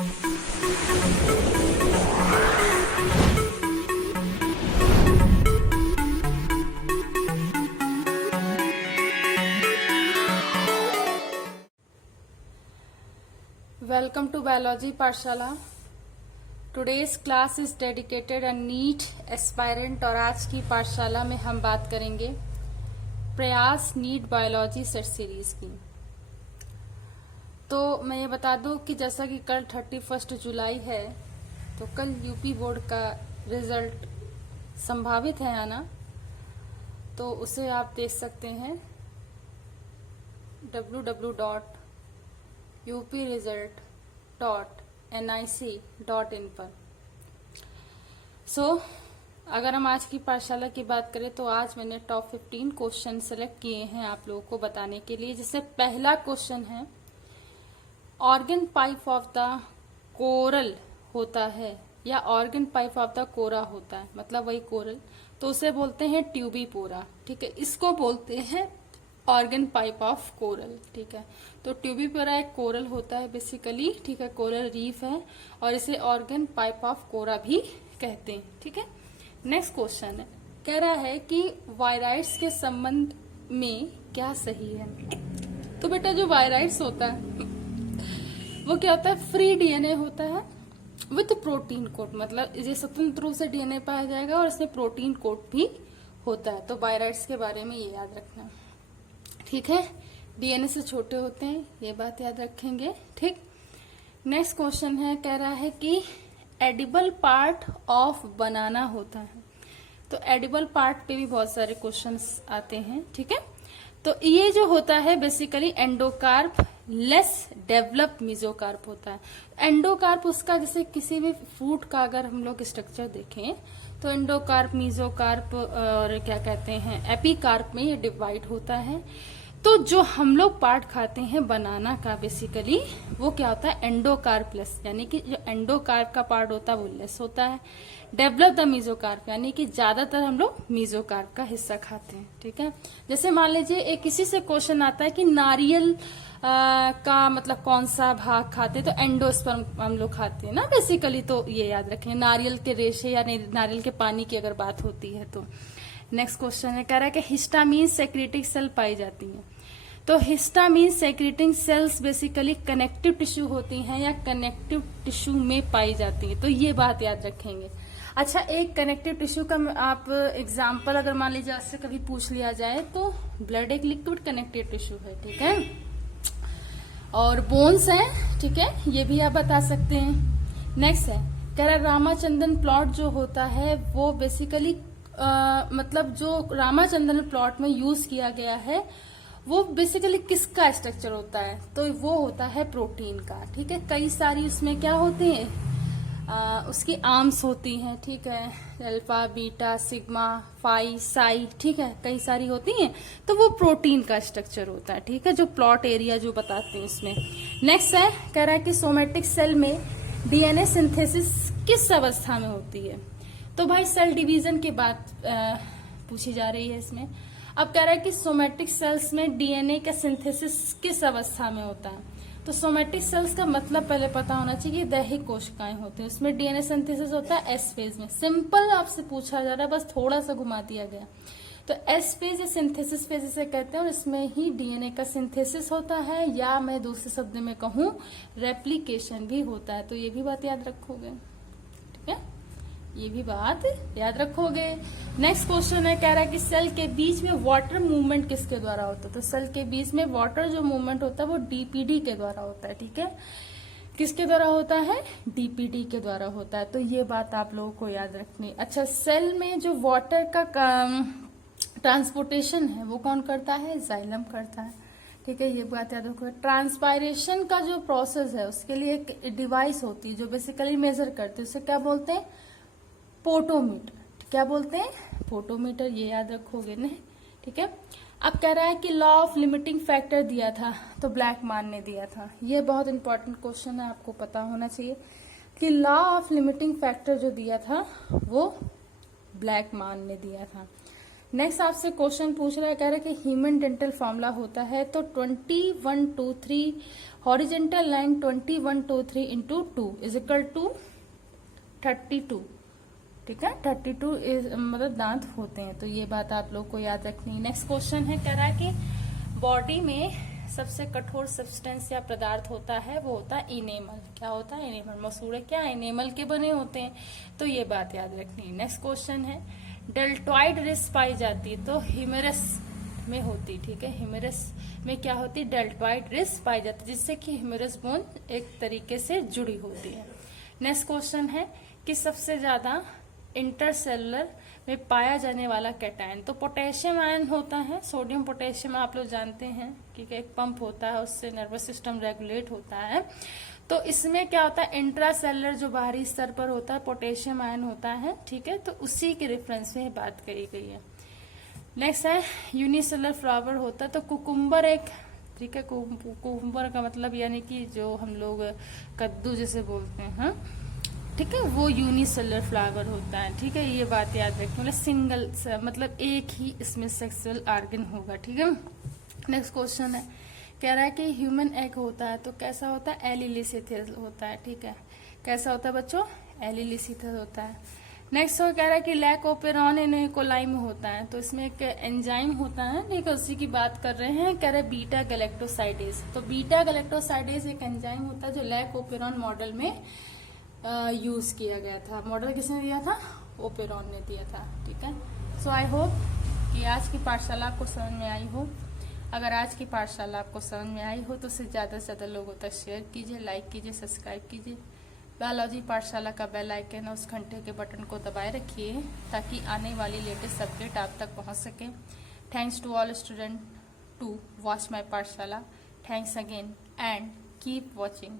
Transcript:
Welcome to Biology Pathshala. Today's class is dedicated a NEET aspirant और आज की पाठशाला में हम बात करेंगे प्रयास नीट बायोलॉजी सेट सीरीज की। तो मैं ये बता दूं कि जैसा कि कल 31 जुलाई है, तो कल यूपी बोर्ड का रिजल्ट संभावित है आना, तो उसे आप देख सकते हैं www.upresult.nic.in पर। अगर हम आज की पाठशाला की बात करें तो आज मैंने टॉप 15 क्वेश्चन सेलेक्ट किए हैं आप लोगों को बताने के लिए, जिससे पहला क्वेश्चन है organ pipe of the coral होता है या ऑर्गन पाइप ऑफ द कोरा होता है, मतलब वही कोरल, तो उसे बोलते हैं ट्यूबीपोरा। ठीक है, इसको बोलते हैं ऑर्गन पाइप ऑफ कोरल। ठीक है, तो ट्यूबीपोरा एक कोरल होता है बेसिकली। ठीक है, कोरल रीफ है और इसे ऑर्गन पाइप ऑफ कोरा भी कहते हैं। ठीक है, नेक्स्ट क्वेश्चन है, कह रहा है कि वायराइड्स के संबंध में क्या सही है। तो बेटा जो वायराइड्स होता है वो क्या होता है, फ्री डीएनए होता है विथ प्रोटीन कोड, मतलब ये स्वतंत्र रूप से डीएनए पाया जाएगा और इसमें प्रोटीन कोड भी होता है। तो वायराइड्स के बारे में ये याद रखना। ठीक है, डीएनए से छोटे होते हैं, ये बात याद रखेंगे। ठीक, नेक्स्ट क्वेश्चन है, कह रहा है कि एडिबल पार्ट ऑफ बनाना होता है। तो एडिबल पार्ट पे भी बहुत सारे क्वेश्चंस आते हैं। ठीक है, तो ये जो होता है basically endocarp less develop mesocarp होता है। एंडोकार्प उसका, जैसे किसी भी फ्रूट का अगर हम लोग स्ट्रक्चर देखें तो एंडोकार्प, मीजोकार्प और क्या कहते हैं एपिकार्प में ये डिवाइड होता है। तो जो हम लोग पार्ट खाते हैं बनाना का बेसिकली वो क्या होता है, एंडोकार्प लेस, यानी कि जो एंडोकार्प का पार्ट होता है वो लेस होता है। डेवलप द मीजोकार्प, यानी कि ज्यादातर हम लोग मीजोकार्प का हिस्सा खाते हैं। ठीक है, जैसे मान लीजिए एक किसी से क्वेश्चन आता है कि नारियल का मतलब कौन सा भाग खाते हैं, तो एंडोस्पर्म हम लोग खाते हैं ना बेसिकली, तो ये याद रखें। नारियल के रेशे या नारियल के पानी की अगर बात होती है तो। नेक्स्ट क्वेश्चन है, कह रहा है कि हिस्टामीन सेक्रेटिंग सेल पाई जाती है। तो histamine secreting sales basically connective tissue होती हैं या कनेक्टिव टिश्यू में पाई जाती है, तो ये बात याद रखेंगे। अच्छा, एक कनेक्टिव टिश्यू का आप एग्जाम्पल अगर मान लीजिए आपसे कभी पूछ लिया जाए तो ब्लड एक लिक्विड कनेक्टिव टिश्यू है। ठीक है, और बोन्स हैं। ठीक है, ये भी आप बता सकते हैं। नेक्स्ट है, कह रहा है रामाचंद्रन प्लॉट जो होता है वो बेसिकली मतलब जो रामाचंद्रन प्लॉट में यूज किया गया है वो बेसिकली किसका स्ट्रक्चर होता है, तो वो होता है प्रोटीन का। ठीक है, कई सारी उसमें क्या होते हैं, उसकी आर्म्स होती हैं। ठीक है, alpha, beta, sigma, phi, psi, ठीक है, कई सारी होती हैं, तो वो प्रोटीन का स्ट्रक्चर होता है। ठीक है, जो प्लॉट एरिया जो बताते हैं उसमें। नेक्स्ट है, कह रहा है कि सोमेटिक सेल में डीएनए सिंथेसिस किस अवस्था में होती है। तो भाई सेल डिवीजन की बात पूछी जा रही है इसमें। अब कह रहा है कि सोमेटिक सेल्स में डीएनए का सिंथेसिस किस अवस्था में होता है। तो सोमेटिक सेल्स का मतलब पहले पता होना चाहिए, दैहिक कोशिकाएं होती हैं, उसमें डीएनए सिंथेसिस होता है एस फेज में। सिंपल आपसे पूछा जा रहा है, बस थोड़ा सा घुमा दिया गया। तो एस फेज या सिंथेसिस फेज इसे कहते हैं और इसमें ही डीएनए का सिंथेसिस होता है, या मैं दूसरे शब्द में कहूं रेप्लिकेशन भी होता है। तो ये भी बात याद रखोगे। ठीक है, ये भी बात याद रखोगे। नेक्स्ट क्वेश्चन है, कह रहा है कि सेल के बीच में वाटर मूवमेंट किसके द्वारा होता है। तो सेल के बीच में वाटर जो मूवमेंट होता है वो डीपीडी के द्वारा होता है। ठीक है, किसके द्वारा होता है, डीपीडी के द्वारा होता है। तो ये बात आप लोगों को याद रखनी। अच्छा, सेल में जो वाटर का ट्रांसपोर्टेशन है वो कौन करता है, जाइलम करता है। ठीक है, ये बात याद रखो। ट्रांसपायरेशन का जो प्रोसेस है उसके लिए एक डिवाइस होती है जो बेसिकली मेजर करती है, उसे क्या बोलते हैं, पोटोमीटर। क्या बोलते हैं, फोटोमीटर, ये याद रखोगे ना। ठीक है, अब कह रहा है कि लॉ ऑफ लिमिटिंग फैक्टर दिया था, तो ब्लैक मान ने दिया था। ये बहुत इंपॉर्टेंट क्वेश्चन है, आपको पता होना चाहिए कि लॉ ऑफ लिमिटिंग फैक्टर जो दिया था वो ब्लैक मान ने दिया था। नेक्स्ट आपसे क्वेश्चन पूछ रहा है, कह रहा है कि ह्यूमन डेंटल फॉर्मूला होता है, तो 2123 horizontal line 2123 into 2 is equal to 32, ठीक है। 32 मतलब दांत होते हैं, तो ये बात आप लोग को याद रखनी है। नेक्स्ट क्वेश्चन है, कह रहा है कि बॉडी में सबसे कठोर सब्सटेंस या पदार्थ होता है, वो होता है इनेमल। क्या होता है? इनेमल। मसूड़े क्या इनेमल के बने होते हैं, तो ये बात याद रखनी है। नेक्स्ट क्वेश्चन है, डेल्टॉइड रिस्ट पाई जाती है तो ह्यूमेरस में होती, ठीक है। ह्यूमेरस में क्या होती है? डेल्टॉइड रिस्ट पाई जाती है, जिससे कि ह्यूमेरस बोन एक तरीके से जुड़ी होती है। नेक्स्ट क्वेश्चन है कि सबसे ज्यादा इंटरसेलुलर में पाया जाने वाला कैटायन, तो पोटेशियम आयन होता है। सोडियम पोटेशियम आप लोग जानते हैं कि एक पंप होता है, उससे नर्वस सिस्टम रेगुलेट होता है। तो इसमें क्या होता है? इंट्रासेलुलर जो बाहरी स्तर पर होता है पोटेशियम आयन होता है, ठीक है। तो उसी के रेफरेंस में बात करी गई है। नेक्स्ट है यूनिसेलुलर फ्लावर होता है, तो कुकुम्बर एक, ठीक है। कुकुम्बर का मतलब यानी कि जो हम लोग कद्दू जैसे बोलते हैं, ठीक है, वो यूनिसेलुलर फ्लावर होता है, ठीक है। ये बात याद रखें, मतलब सिंगल मतलब एक ही इसमें सेक्सुअल ऑर्गन होगा, ठीक है। नेक्स्ट क्वेश्चन है, कह रहा है कि ह्यूमन एग होता है तो कैसा होता है? एलिलिसिथल होता है, ठीक है। कैसा होता है बच्चों? एलिलिसिथल होता है। नेक्स्ट कह रहा है कि लैकोपेरॉन इन कोलाई में होता है, तो इसमें एक एंजाइम होता है, ठीक है, उसी की बात कर रहे हैं। कह रहे बीटा गैलेक्टोसाइडेज, तो बीटा गैलेक्टोसाइडेज एक एंजाइम होता है जो लैकोपेरॉन मॉडल में यूज किया गया था। मॉडल किसने दिया था? ओपेरॉन ने दिया था, ठीक है। सो आई होप कि आज की पाठशाला आपको समझ में आई हो। अगर आज की पाठशाला आपको समझ में आई हो तो उसे ज्यादा से ज्यादा लोगों तक शेयर कीजिए, लाइक कीजिए, सब्सक्राइब कीजिए। बायोलॉजी पाठशाला का बेल आइकन और उस घंटे के बटन को दबाए रखिए ताकि आने वाली लेटेस्ट अपडेट आप तक पहुंच सके। Thanks to all student to watch my Pathshala. Thanks again and keep watching.